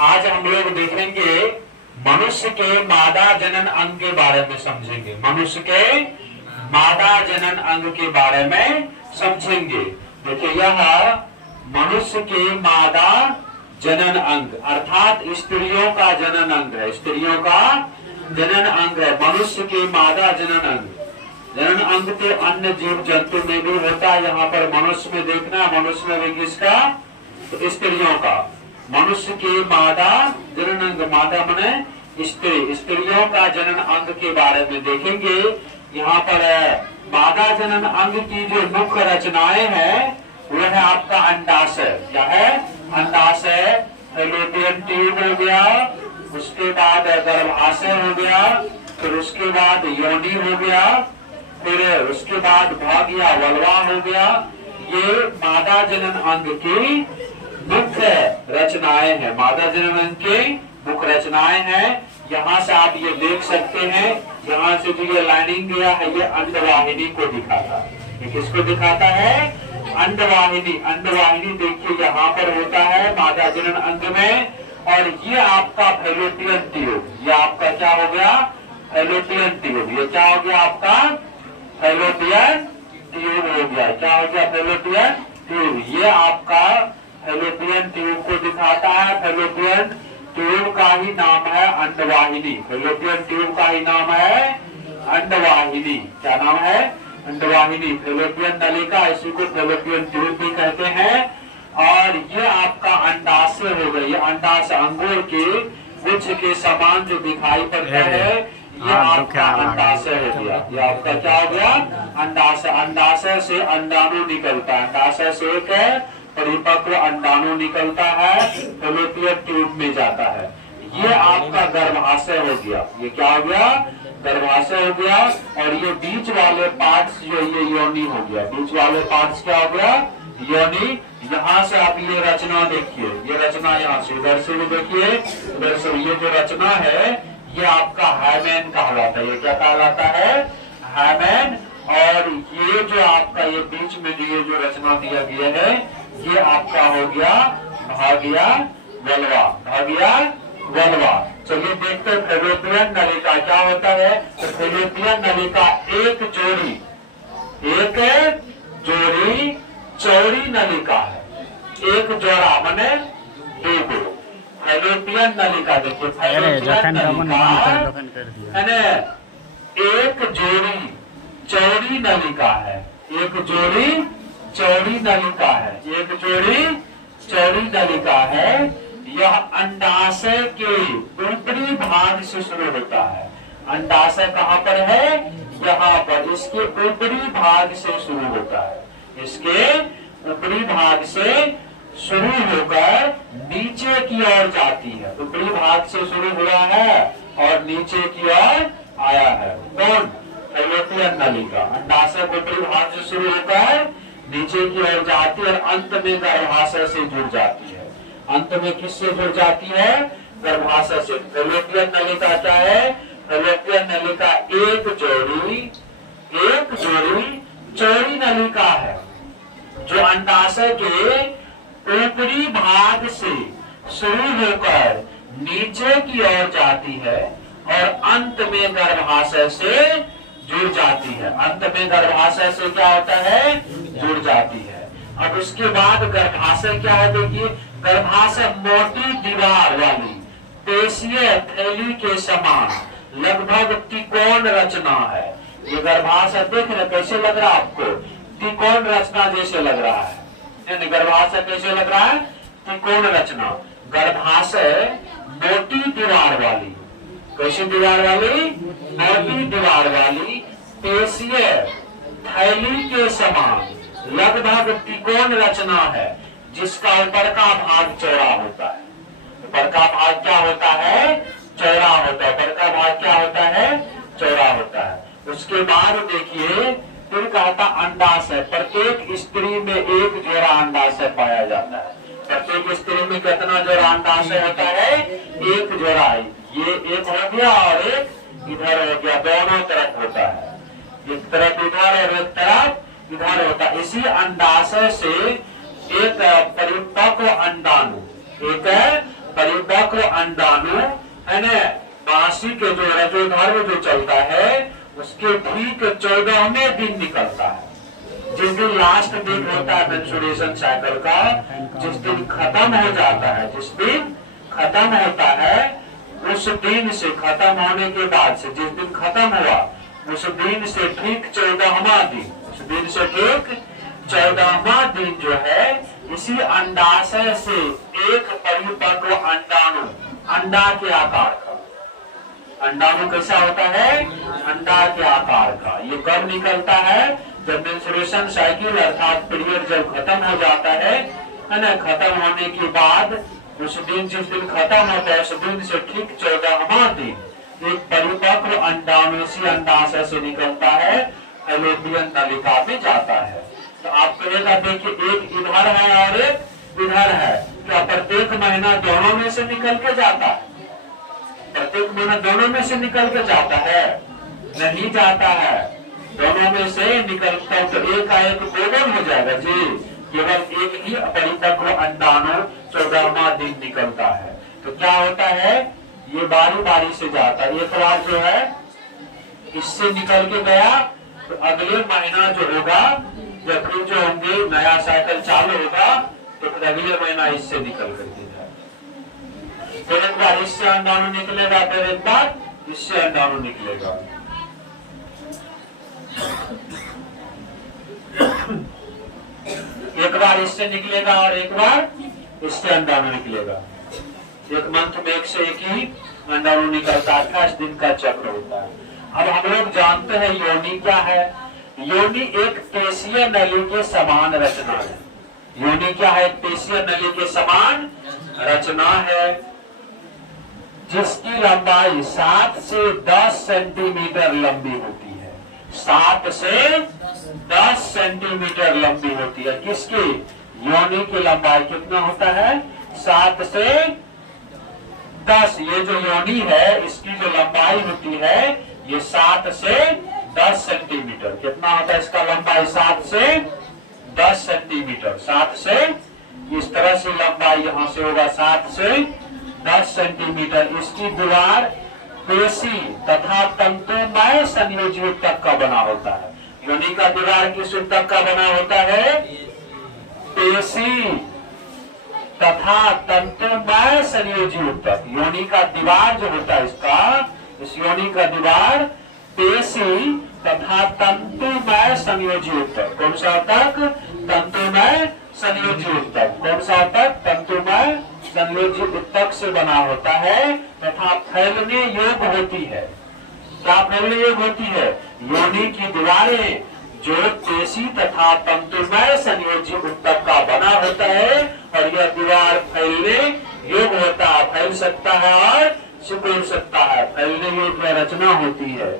आज हम लोग देखेंगे मनुष्य के मादा जनन अंग के बारे में समझेंगे। मनुष्य के मादा जनन अंग के बारे में समझेंगे। देखिए यह मनुष्य के मादा जनन अंग अर्थात स्त्रियों का जनन अंग है। स्त्रियों का जनन अंग है मनुष्य के मादा जनन अंग। जनन अंग तो अन्य जीव जंतु में भी होता है। यहाँ पर मनुष्य में देखना, मनुष्य में किसका? तो स्त्रियों का। मनुष्य के मादा जनन अंग, मादा माने स्त्री, स्त्रियों का जनन अंग के बारे में देखेंगे। यहाँ पर मादा जनन अंग की जो मुख्य रचनाएं हैं वह है आपका अंडाशय। क्या है? अंडाशय, फैलोपियन ट्यूब हो गया, उसके बाद गर्भाशय हो गया, फिर उसके बाद योनि हो गया, फिर उसके बाद भाग या वल्वा हो गया। ये मादा जनन अंग की मुख्य रचनाएं हैं। मादा जनन अंग की मुख्य रचनाएं हैं। यहाँ से आप ये देख सकते हैं, यहाँ से जो ये लाइनिंग गया है ये अंडवाहिनी को दिखाता है। ये किसको दिखाता है? अंडवाहिनी। अंडवाहिनी देखिए यहाँ पर होता है मादा जनन अंग में। और ये आपका फैलोपियन ट्यूब, ये आपका क्या हो गया? Fallopian tube. ये क्या हो गया आपका? फैलोपियन ट्यूब हो गया। क्या हो गया? Fallopian tube. ये आपका फैलोपियन ट्यूब को दिखाता है। फैलोपियन ट्यूब का ही नाम है अंडवाहिनी। फैलोपियन ट्यूब का ही नाम है अंडवाहिनी। क्या नाम है? अंडवाहिनी। फैलोपियन नलिका, इसी को फैलोपियन ट्यूब भी कहते हैं। और ये आपका अंडाशय हो गया। ये अंडाशय अंगूर के गुच्छ के समान जो दिखाई पड़ता है ये आपका अंडाशय हो गया। ये आपका क्या हो गया? अंडाशय। अंडाशय से अंडाणु निकलता है। अंडाशय से एक परिपक्व अंडाणु निकलता है, फैलोपियन ट्यूब में जाता है। ये आपका गर्भाशय हो गया। ये क्या हो गया? गर्भाशय हो गया। और ये बीच वाले पार्ट्स जो ये योनि हो गया। बीच वाले पार्ट्स क्या हो गया? योनि। यहाँ से आप ये रचना देखिए, ये रचना यहाँ से इधर से भी देखिए, उधर से ये जो रचना है ये आपका हाइमेन कहलाता है। ये क्या कहलाता है? हाइमेन। और ये जो आपका ये बीच में ये जो रचना दिया गया है ये आपका हो गया भाग्या वल्वा। भाग्या वल्वा। चलिए देखते हैं फैलोपियन नलिका क्या होता है। तो फैलोपियन नलिका एक जोड़ी चौड़ी नलिका है। एक जोड़ा माने दो। फैलोपियन नलिका देखिए, फैलोपियन नलिका एक जोड़ी चौड़ी नलिका है। एक जोड़ी चौड़ी नलिका है। एक जोड़ी चौड़ी नलिका है। यह अंडाशय के ऊपरी भाग से शुरू होता है। अंडाशय कहाँ पर है? यहाँ पर। इसके ऊपरी भाग से शुरू होता है। इसके ऊपरी भाग से शुरू होकर नीचे की ओर जाती है। ऊपरी भाग से शुरू हुआ है और नीचे की ओर आया है। कौन? फैलोपियन नलिका। अंडाशय ऊपरी भाग से शुरू होकर नीचे की ओर जाती है और अंत में गर्भाशय से जुड़ जाती है। अंत में किससे जुड़ जाती है? गर्भाशय से। फैलोपियन नलिका क्या है? फैलोपियन नलिका एक जोड़ी चौड़ी नलिका है जो अंडाशय के ऊपरी भाग से शुरू होकर नीचे की ओर जाती है और अंत में गर्भाशय से जुड़ जाती है। अंत में गर्भाशय से क्या होता है? जुड़ जाती है। अब उसके बाद गर्भाशय क्या है? देखिए गर्भाशय मोटी दीवार वाली पेशीय थैली के समान लगभग त्रिकोण रचना है। ये गर्भाशय देख रहे कैसे लग रहा है आपको? त्रिकोण रचना जैसे लग रहा है। गर्भाशय कैसे लग रहा है? त्रिकोण रचना। गर्भाशय मोटी दीवार वाली, कैसी दीवार वाली? मोटी दीवार वाली पेशीय थैली के समान लगभग त्रिकोण रचना है जिसका ऊपर का भाग चौड़ा होता है। ऊपर का भाग क्या होता है? चौड़ा होता है। ऊपर का भाग क्या होता है? चौड़ा होता है। उसके बाद देखिए फिर कहता अंडाशय। प्रत्येक स्त्री में एक जोड़ा अंडाशय पाया जाता है। प्रत्येक स्त्री में कितना जोड़ा अंडाशय होता है? एक जोड़ा है। ये एक हो गया और एक इधर हो गया। दोनों तरफ होता है। एक तरफ इधर और एक तरफ इधर होता है। इसी अंडाशय से एक परिपक्व अंडाणु परिपक्व अंडाणु है ना मासी के जो रजोधर्म जो चलता है उसके ठीक 14वें दिन निकलता है। जिस दिन लास्ट दिन होता है मेंस्ट्रुएशन साइकिल का, जिस दिन खत्म हो जाता है, जिस दिन खत्म होता है उस दिन से, खत्म होने के बाद से जिस दिन खत्म हुआ उस दिन से ठीक 14वां दिन, उस दिन से ठीक 14वां दिन जो है इसी अंडाशय से एक परिपक्व अंडाणु, अंडा के आकार का, अंडाणु कैसा होता है अंडा के आकार का, ये कब निकलता है जब मेंस्ट्रुएशन साइकिल अर्थात पीरियड जब खत्म हो जाता है ना, खत्म होने के बाद उस दिन, जिस दिन खत्म होता है उस दिन से ठीक 14वां दिन एक परिपक्व अंडाणु इसी अंडाशय से निकलता है, फैलोपियन नलिका में जाता है। तो आप कहेगा देखिए एक इधर है और एक इधर है, क्या प्रत्येक महीना दोनों में से निकल के जाता है? प्रत्येक महीना दोनों में से निकल के जाता है? नहीं जाता है, दोनों में से निकलता तो एक का एक गोलन हो जाएगा जी, केवल एक ही परिपक्व अंडाणु 14वां दिन निकलता है। तो क्या होता है ये बारी बारी से जाता है, एक बार जो है इससे निकल के गया तो अगले महीना जो होगा या फिर जो होंगे नया साइकिल चालू होगा तो फिर अगले महीना इससे निकल करके जाए। फिर एक बार इससे अंडाणु निकलेगा, फिर एक बार इससे अंडाणु निकलेगा। एक बार इससे निकलेगा और एक बार इससे अंडाणु निकलेगा। एक मंथ में एक से एक ही अंडाणु निकलता है, 28 दिन का चक्र होता है। अब हम लोग जानते हैं योनि क्या है। योनि एक पेशीय नली के समान रचना है। योनि क्या है? पेशीय नली के समान रचना है जिसकी लंबाई 7 से 10 सेंटीमीटर लंबी होती है। 7 से 10 सेंटीमीटर लंबी होती है। किसकी? योनि की लंबाई कितना होता है? 7 से 10। ये जो योनि है इसकी जो लंबाई होती है ये 7 से 10 सेंटीमीटर। कितना होता है इसका लंबाई? 7 से 10 सेंटीमीटर। 7 से इस तरह से लंबाई यहाँ से होगा 7 से 10 सेंटीमीटर। इसकी दीवार पेशी तथा तंतुमय संयोजी ऊतक का बना होता है। योनि का दीवार किस ऊतक का बना होता है? पेशी तथा तंतुमय संयोजी ऊतक। योनि का दीवार जो होता है इसका, इस योनि का दीवार पेशी तथा तंतुमय संयोजी ऊतक। कौन सा ऊतक? तंतुमय संयोजी ऊतक। कौन सा ऊतक? तंतुमय संयोजी ऊतक से बना होता है तथा फैलने योग्य होती है। क्या फैलने योग्य होती है? योनि की दीवारें जो पेशी तथा तंतुमय संयोजी ऊतक का बना होता है और यह दीवार फैलने योग्य होता है, फैल सकता है और सिकुड़ सकता है, फैलने योग्य रचना होती है।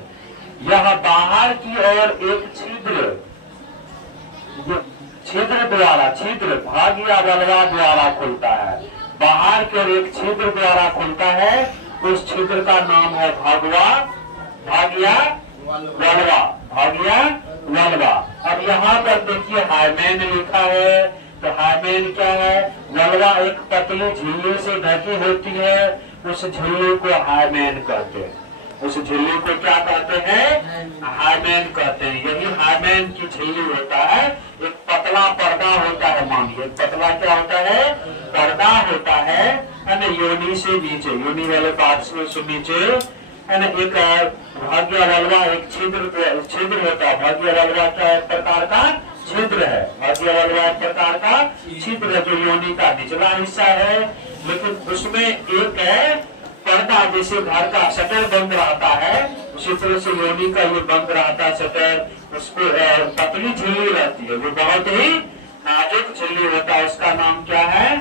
यह बाहर की ओर एक छिद्र द्वारा, छिद्र भाग या वल्वा द्वारा खुलता है। बाहर की ओर एक छिद्र द्वारा खुलता है, उस छिद्र का नाम है भागवा, भाग्या वल्वा, भाग्या वल्वा। अब यहाँ पर देखिए हाइमेन लिखा है, तो हाइमेन क्या है? वल्वा एक पतली झिल्ली से ढकी होती है, उस झिल्ली को हाइमेन कहते हैं। उस झिल्ली को क्या कहते हैं? हाइमेन कहते हैं। यही हाइमेन की झिल्ली होता है। एक पतला पर्दा होता है, मानिए पतला क्या होता है? पर्दा होता है ना, योनि से नीचे, योनि वाले पार्ट्स में से नीचे है ना, एक भाग्य वल्वा एक छिद्र होता है। भाग्य वल्वा क्या एक प्रकार का छिद्र है। भाग्य वल्वा एक प्रकार का छिद्र है जो योनि का निचला हिस्सा है, लेकिन उसमें एक है पर्दा, जैसे घर का शटर बंद रहता है उसी तरह से योनि का ये बंद रहता है शटर। उसको पतली झिल्ली रहती है, वो बहुत ही नाजुक झिल्ली होता है, उसका नाम क्या है?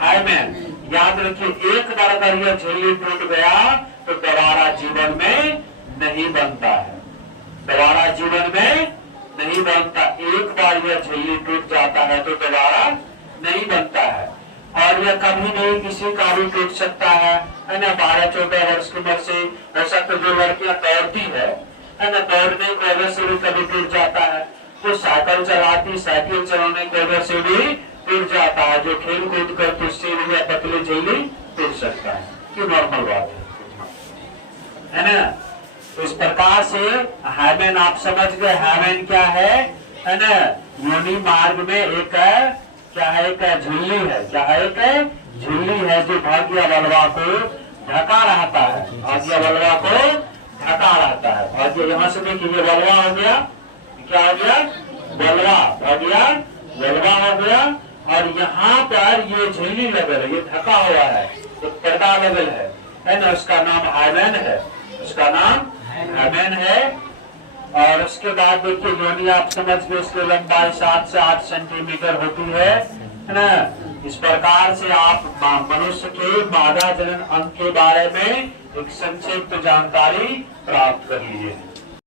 हाइमेन। याद रखिए, एक बार अगर यह झिल्ली टूट गया तो दोबारा जीवन में नहीं बनता है, दोबारा जीवन में नहीं बनता। एक बार यह झिल्ली टूट जाता है तो दोबारा नहीं बनता है। और यह कभी नहीं किसी का भी टूट सकता है ना। 12-14 वर्ष की उम्र से हो सकता है, जो लड़कियां दौड़ती है ना, दौड़ने की वजह से भी कभी टूट जाता है। तो साइकिल चलाती, साइकिल चलाने की वजह से भी टूट जाता है। जो खेल कूद करती उससे भी यह पतली झिल्ली टूट सकता है, ये नॉर्मल बात है ना। तो इस प्रकार से हाइमेन आप समझ गए, हाइमेन क्या है ना, योनि मार्ग में एक क्या है, एक झिल्ली है, क्या है, एक झिल्ली है जो भाग्य बलवा को ढका रहता है, भाग्य बलवा को ढका रहता है। भाग्य यहाँ से देखिए ये बलवा हो गया, क्या हो गया, बलवा, भाग्य बलवा हो गया, और यहाँ पर ये झिल्ली लेवल है, ये ढका हुआ है, एक पर्दा लेवल है ना, उसका नाम हाइमेन है, उसका नाम हाइमेन है। और उसके बाद देखिए योनि आप समझ गए, इसकी लंबाई 7 से 8 सेंटीमीटर होती है ना। इस प्रकार से आप मनुष्य के मादा जनन अंग के बारे में एक संक्षिप्त जानकारी प्राप्त कर लीजिए।